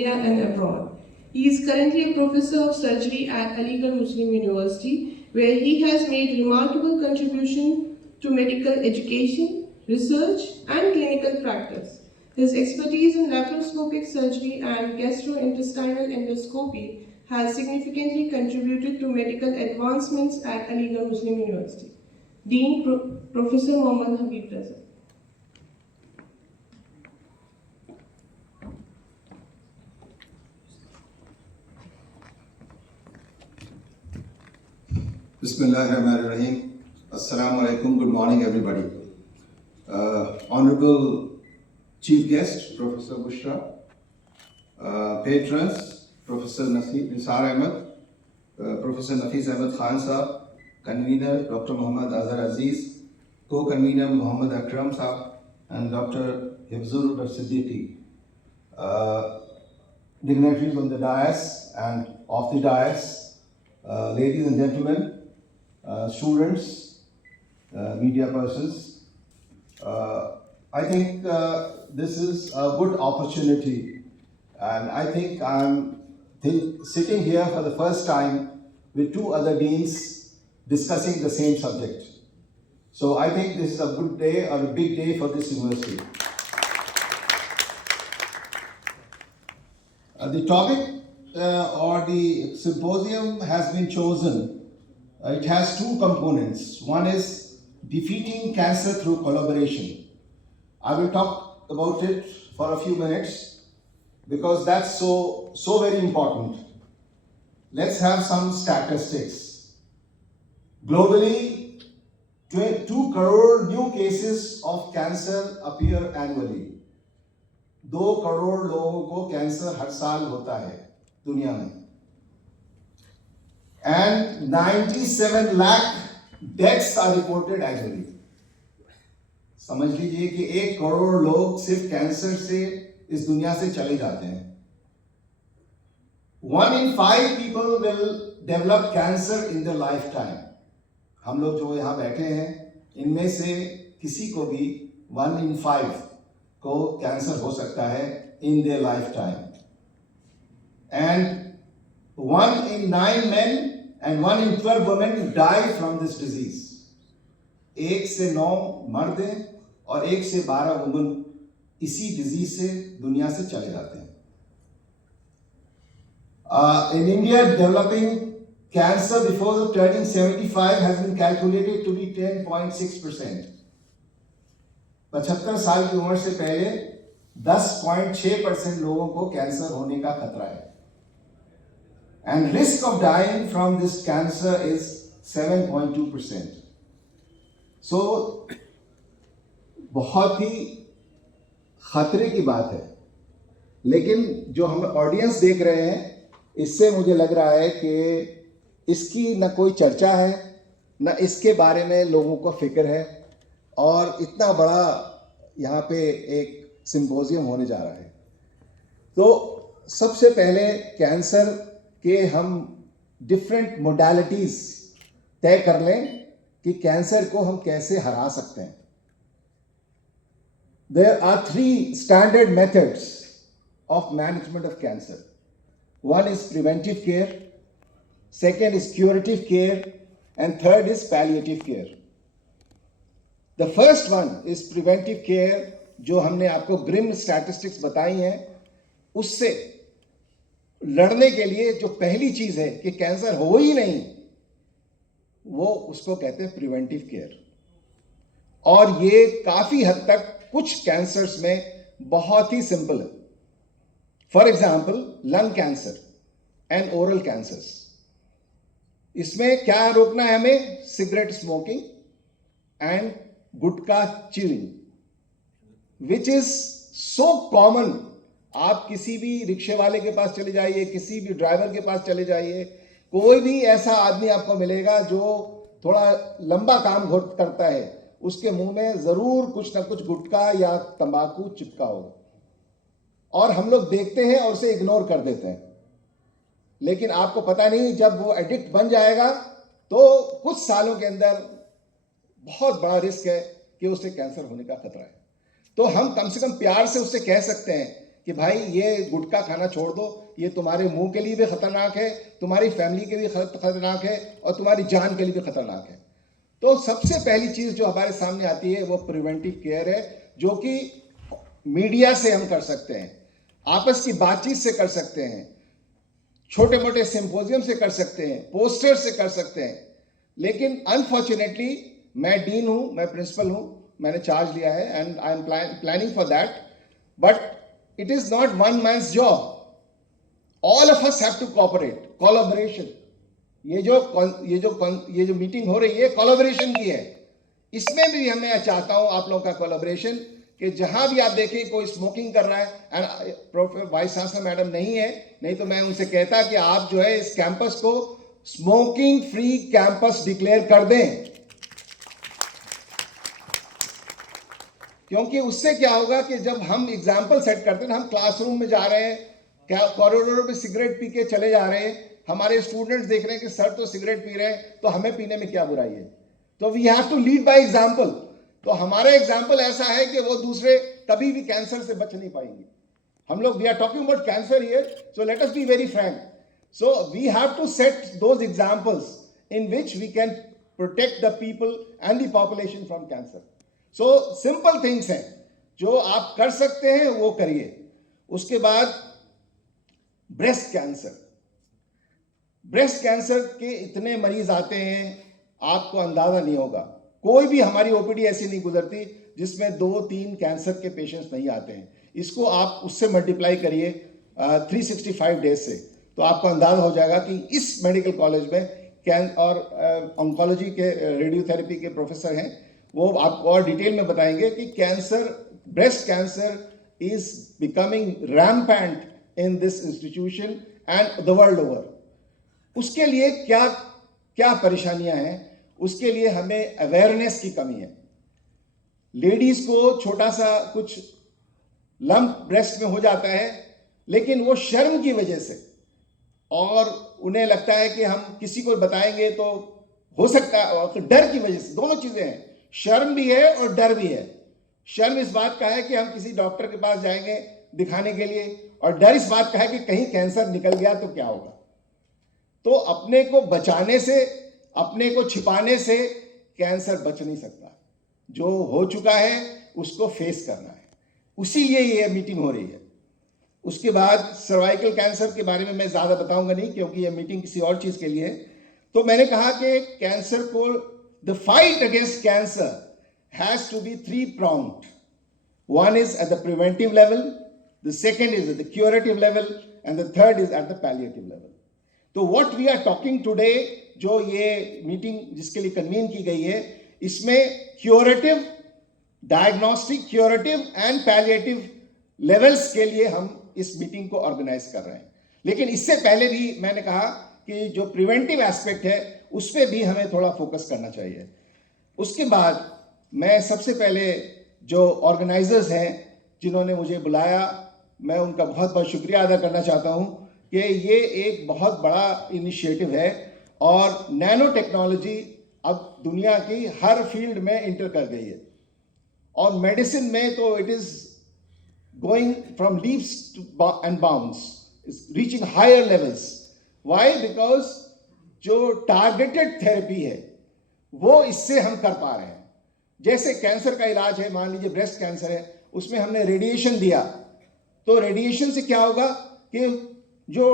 India and abroad. He is currently a professor of surgery at Aligarh Muslim University, where he has made remarkable contribution to medical education, research, and clinical practice. His expertise in laparoscopic surgery and gastrointestinal endoscopy has significantly contributed to medical advancements at Aligarh Muslim University. Dean Professor Mohammad Habib Raza. Bismillahirrahmanirrahim. Assalamu alaikum. Good morning, everybody. Honorable Chief Guest, Professor Bushra, patrons, Professor Nisar Ahmed, Professor Nafis Ahmed Khan Sahab, Convener Dr. Muhammad Azhar Aziz, Co-Convener Muhammad Akram Sahab, and Dr. Hifzul Siddiqui. Dignitaries on the dais and off the dais, ladies and gentlemen, students, media persons. I think this is a good opportunity, and I think I'm sitting here for the first time with two other deans discussing the same subject. So I think this is a good day or a big day for this university. The topic or the symposium has been chosen. It has two components. One is defeating cancer through collaboration. I will talk about it for a few minutes because that's so very important. Let's have some statistics. Globally, 2 crore new cases of cancer appear annually. 2 crore लोगों को cancer हर साल होता है दुनिया में, and 97 lakh deaths are reported annually. समझ लीजिए कि 1 करोड़ लोग सिर्फ कैंसर से इस दुनिया से चले जाते हैं. 1 in 5 people will develop cancer in their lifetime. हम लोग जो यहाँ बैठे हैं इनमें से किसी को भी 1 in 5 को कैंसर हो सकता है in their lifetime. And 1 in 9 men and 1 in 12 women die from this disease. 1 से 9 मर्द हैं और 1 से 12 वुमन इसी डिजीज से दुनिया से चले जाते हैं. In India, developing cancer before turning 75 has been calculated to be 10.6%. 75 साल की उम्र से पहले 10.6% लोगों को कैंसर होने का खतरा है. And risk of dying from this cancer is 7.2%. So, बहुत ही खतरे की बात है. लेकिन जो हम ऑडियंस देख रहे हैं इससे मुझे लग रहा है कि इसकी न कोई चर्चा है न इसके बारे में लोगों को फिक्र है, और इतना बड़ा यहाँ पे एक सिम्पोजियम होने जा रहा है. तो सबसे पहले कैंसर के हम डिफरेंट मोडालिटीज़ तय कर लें कि कैंसर को हम कैसे हरा सकते हैं. There are 3 standard methods of management of cancer. One is preventive care, second is curative care, and third is palliative care. The first one is preventive care, जो हमने आपको ग्रिम स्टैटिस्टिक्स बताई हैं, उससे लड़ने के लिए जो पहली चीज है कि कैंसर हो ही नहीं, वो उसको कहते हैं प्रिवेंटिव केयर. और ये काफी हद तक कुछ कैंसर्स में बहुत ही सिंपल है. For example lung cancer and oral cancers. इसमें क्या रोकना है हमें? Cigarette smoking and gutkha chewing, which is so common. आप किसी भी रिक्शे वाले के पास चले जाइए, किसी भी ड्राइवर के पास चले जाइए, कोई भी ऐसा आदमी आपको मिलेगा जो थोड़ा लंबा काम करता है, उसके मुंह में जरूर कुछ ना कुछ गुटखा या तंबाकू चिपका होगा. और हम लोग देखते हैं और उसे इग्नोर कर देते हैं. लेकिन आपको पता नहीं, जब वो एडिक्ट बन जाएगा तो कुछ सालों के अंदर बहुत बड़ा रिस्क है कि उसे कैंसर होने का खतरा है. तो हम कम से कम प्यार से उससे कह सकते हैं कि भाई ये गुटखा खाना छोड़ दो, ये तुम्हारे मुंह के लिए भी खतरनाक है, तुम्हारी फैमिली के लिए खतरनाक है और तुम्हारी जान के लिए भी खतरनाक है। तो सबसे पहली चीज जो हमारे सामने आती है वो प्रिवेंटिव केयर है, जो कि मीडिया से हम कर सकते हैं, आपस की बातचीत से कर सकते हैं, छोटे मोटे सिंपोजियम से कर सकते हैं, पोस्टर से कर सकते हैं। लेकिन अनफॉर्चुनेटली मैं डीन हूं, मैं प्रिंसिपल हूं, मैंने चार्ज लिया है and I am planning for that, but it is not one man's job, all of us have to cooperate, collaboration. ये जो मीटिंग हो रही है कोलैबोरेशन की है, इसमें भी मैं चाहता हूं आप लोगों का कोलैबोरेशन, कि जहां भी आप देखें कोई स्मोकिंग कर रहा है, and professor vice chancellor madam नहीं है, नहीं तो मैं उनसे कहता कि आप जो है इस कैंपस को स्मोकिंग फ्री कैंपस डिक्लेयर कर दें, क्योंकि उससे क्या होगा कि जब हम एग्जाम्पल सेट करते हैं, हम क्लासरूम में जा रहे हैं, क्या कॉरिडोर में सिगरेट पी के चले जा रहे हैं, हमारे स्टूडेंट्स देख रहे हैं कि सर तो सिगरेट पी रहे हैं, तो हमें पीने में क्या बुराई है। तो we have to lead by example. तो हमारा एग्जाम्पल ऐसा है कि वो दूसरे कभी भी कैंसर से बच नहीं पाएंगे। हम लोग we are talking about cancer here, so let us be very frank. So we have to set those examples in which we can protect the people and the population from cancer. So simple things हैं जो आप कर सकते हैं, वो करिए। उसके बाद ब्रेस्ट कैंसर, ब्रेस्ट कैंसर के इतने मरीज आते हैं आपको अंदाजा नहीं होगा। कोई भी हमारी ओपीडी ऐसी नहीं गुजरती जिसमें 2-3 कैंसर के पेशेंट्स नहीं आते हैं। इसको आप उससे मल्टीप्लाई करिए 365 डेज से, तो आपको अंदाजा हो जाएगा कि इस मेडिकल कॉलेज में और ऑन्कोलॉजी के रेडियोथेरेपी के प्रोफेसर हैं, वो आपको और डिटेल में बताएंगे कि cancer, breast cancer is becoming rampant in this institution and the world over. उसके लिए क्या क्या परेशानियां हैं, उसके लिए हमें अवेयरनेस की कमी है। लेडीज को छोटा सा कुछ लंप ब्रेस्ट में हो जाता है, लेकिन वो शर्म की वजह से, और उन्हें लगता है कि हम किसी को बताएंगे तो हो सकता है, और डर की वजह से, दोनों चीजें हैं, शर्म भी है और डर भी है। शर्म इस बात का है कि हम किसी डॉक्टर के पास जाएंगे दिखाने के लिए, और डर इस बात का है कि कहीं कैंसर निकल गया तो क्या होगा। तो अपने को बचाने से, अपने को छिपाने से कैंसर बच नहीं सकता। जो हो चुका है उसको फेस करना है, उसी लिए ये मीटिंग हो रही है। उसके बाद सर्वाइकल कैंसर के बारे में मैं ज्यादा बताऊंगा नहीं, क्योंकि ये मीटिंग किसी और चीज के लिए है। तो मैंने कहा कि कैंसर को, the fight against cancer has to be 3-pronged. One is at the preventive level, the second is at the curative level, and the third is at the palliative level. तो what we are talking today, जो ये meeting जिसके लिए convene की गई है, इसमें curative, diagnostic, curative and palliative levels के लिए हम इस मीटिंग को ऑर्गेनाइज कर रहे हैं। लेकिन इससे पहले भी मैंने कहा कि जो प्रिवेंटिव एस्पेक्ट है उस पर भी हमें थोड़ा फोकस करना चाहिए। उसके बाद मैं सबसे पहले जो ऑर्गेनाइजर्स हैं जिन्होंने मुझे बुलाया, मैं उनका बहुत बहुत शुक्रिया अदा करना चाहता हूं कि ये एक बहुत बड़ा इनिशिएटिव है, और नैनो टेक्नोलॉजी अब दुनिया की हर फील्ड में इंटर कर गई है, और मेडिसिन में तो it is going from leaps and bounds, reaching higher levels. Why? Because जो टारगेटेड थेरेपी है वो इससे हम कर पा रहे हैं। जैसे कैंसर का इलाज है, मान लीजिए ब्रेस्ट कैंसर है, उसमें हमने रेडिएशन दिया, तो रेडिएशन से क्या होगा कि जो